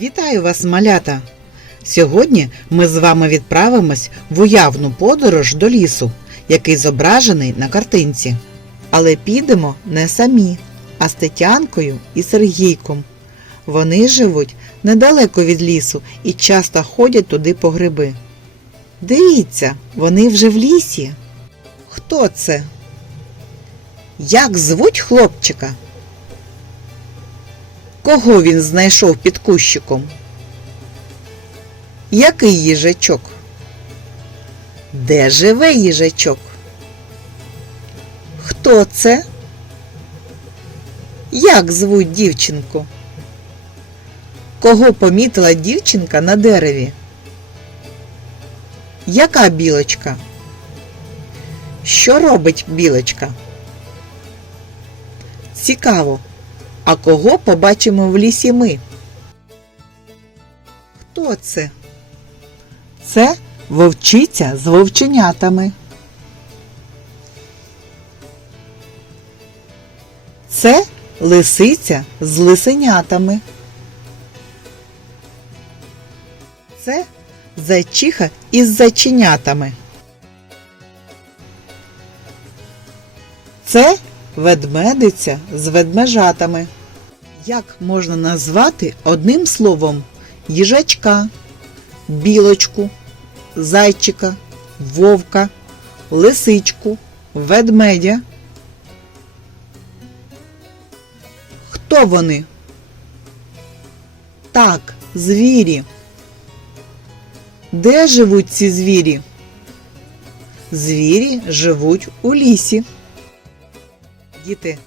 Вітаю вас, малята! Сьогодні ми з вами відправимось в уявну подорож до лісу, який зображений на картинці. Але підемо не самі, а з Тетянкою і Сергійком. Вони живуть недалеко від лісу і часто ходять туди по гриби. Дивіться, вони вже в лісі. Хто це? Як звуть хлопчика? Кого він знайшов під кущиком? Який їжачок? Де живе їжачок? Хто це? Як звуть дівчинку? Кого помітила дівчинка на дереві? Яка білочка? Що робить білочка? Цікаво. А кого побачимо в лісі ми? Хто це? Це вовчиця з вовченятами. Це лисиця з лисенятами. Це зайчиха із зайченятами. Це ведмедиця з ведмежатами. Як можна назвати одним словом їжачка, білочку, зайчика, вовка, лисичку, ведмедя? Хто вони? Так, звірі. Де живуть ці звірі? Звірі живуть у лісі. Діти,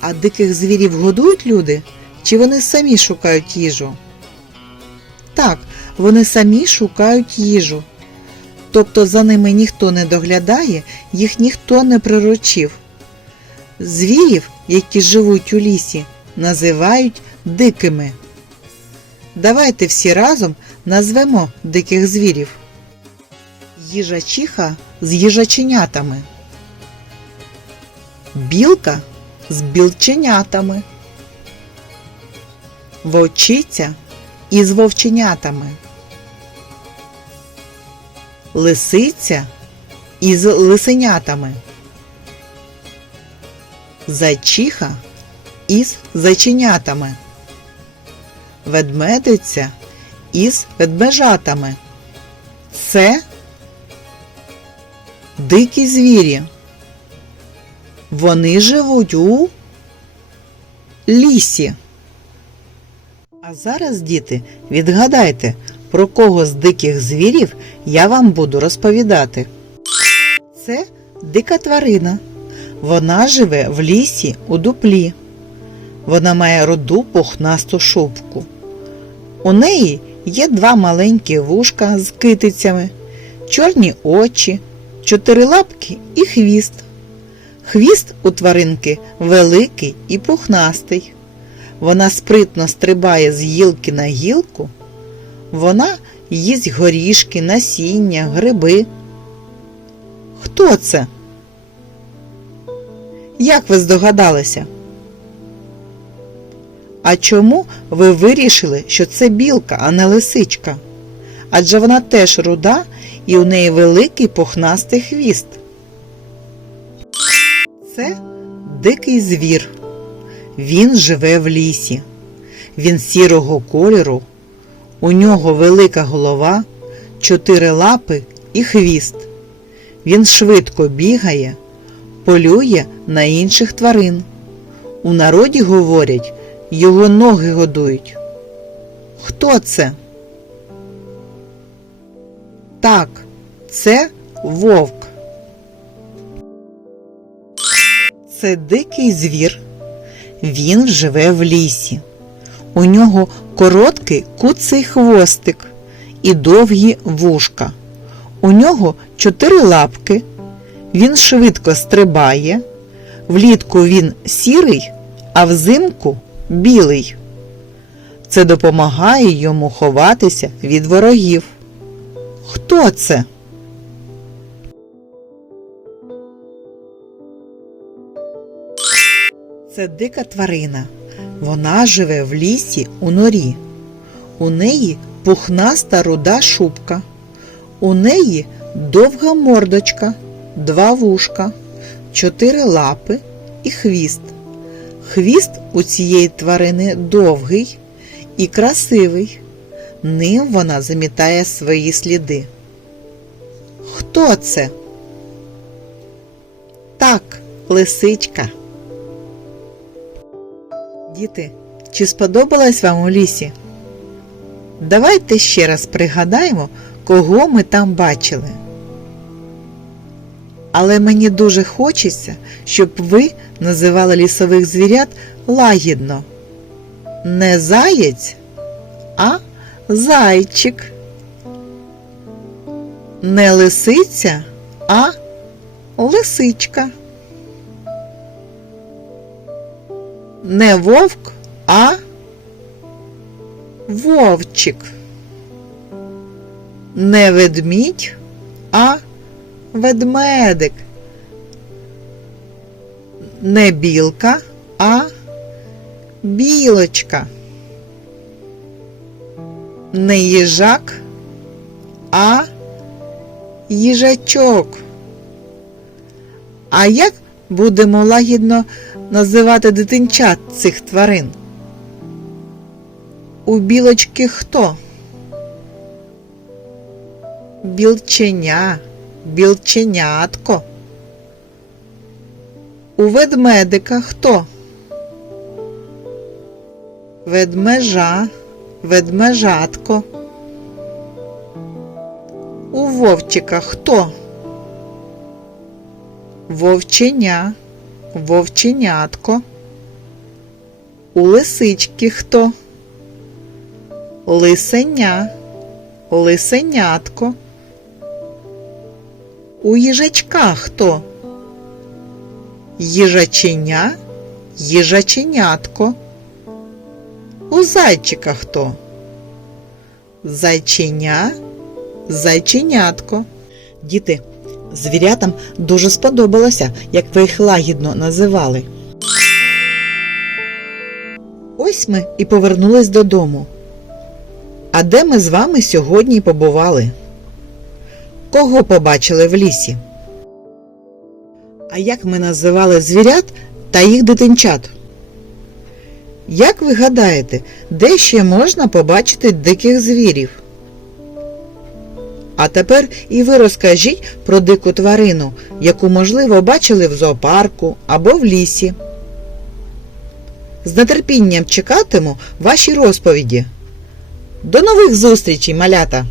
а диких звірів годують люди? Чи вони самі шукають їжу? Так, вони самі шукають їжу. Тобто за ними ніхто не доглядає, їх ніхто не приручив. Звірів, які живуть у лісі, називають дикими. Давайте всі разом назвемо диких звірів. Їжачиха з їжаченятами. Білка з білченятами. Вовчиця із вовченятами. Лисиця із лисенятами. Зайчиха із зайченятами. Ведмедиця із ведмежатами. Це дикі звірі. Вони живуть у лісі. А зараз, діти, відгадайте, про кого з диких звірів я вам буду розповідати. Це дика тварина. Вона живе в лісі у дуплі. Вона має руду пухнасту шубку. У неї є два маленькі вушка з китицями, чорні очі, чотири лапки і хвіст. Хвіст у тваринки великий і пухнастий. Вона спритно стрибає з гілки на гілку. Вона їсть горішки, насіння, гриби. Хто це? Як ви здогадалися? А чому ви вирішили, що це білка, а не лисичка? Адже вона теж руда і у неї великий пухнастий хвіст. Це дикий звір. Він живе в лісі. Він сірого кольору. У нього велика голова, чотири лапи і хвіст. Він швидко бігає, полює на інших тварин. У народі говорять, його ноги годують. Хто це? Так, це вовк. Це дикий звір. Він живе в лісі. У нього короткий куций хвостик і довгі вушка. У нього чотири лапки. Він швидко стрибає. Влітку він сірий, а взимку білий. Це допомагає йому ховатися від ворогів. Хто це? Це дика тварина. Вона живе в лісі у норі. У неї пухнаста руда шубка. У неї довга мордочка, два вушка, чотири лапи і хвіст. Хвіст у цієї тварини довгий і красивий. Ним вона замітає свої сліди. Хто це? Так, лисичка. Діти, чи сподобалось вам у лісі? Давайте ще раз пригадаємо, кого ми там бачили. Але мені дуже хочеться, щоб ви називали лісових звірят лагідно. Не заєць, а зайчик. Не лисиця, а лисичка. Не вовк, а вовчик. Не ведмідь, а ведмедик. Не білка, а білочка. Не їжак, а їжачок. А як будемо лагідно називати дитинчат цих тварин? У білочки хто? Білченя, білченятко. У ведмедика хто? Ведмежа, ведмежатко. У вовчика хто? Вовченя, вовченятко. У лисички хто? Лисеня, лисенятко. У їжачка хто? Їжаченя, їжаченятко. У зайчика хто? Зайченя, зайченятко. Діти, звірятам дуже сподобалося, як ви їх лагідно називали. Ось ми і повернулись додому. А де ми з вами сьогодні побували? Кого побачили в лісі? А як ми називали звірят та їх дитинчат? Як ви гадаєте, де ще можна побачити диких звірів? А тепер і ви розкажіть про дику тварину, яку, можливо, бачили в зоопарку або в лісі. З нетерпінням чекатиму ваші розповіді. До нових зустрічей, малята!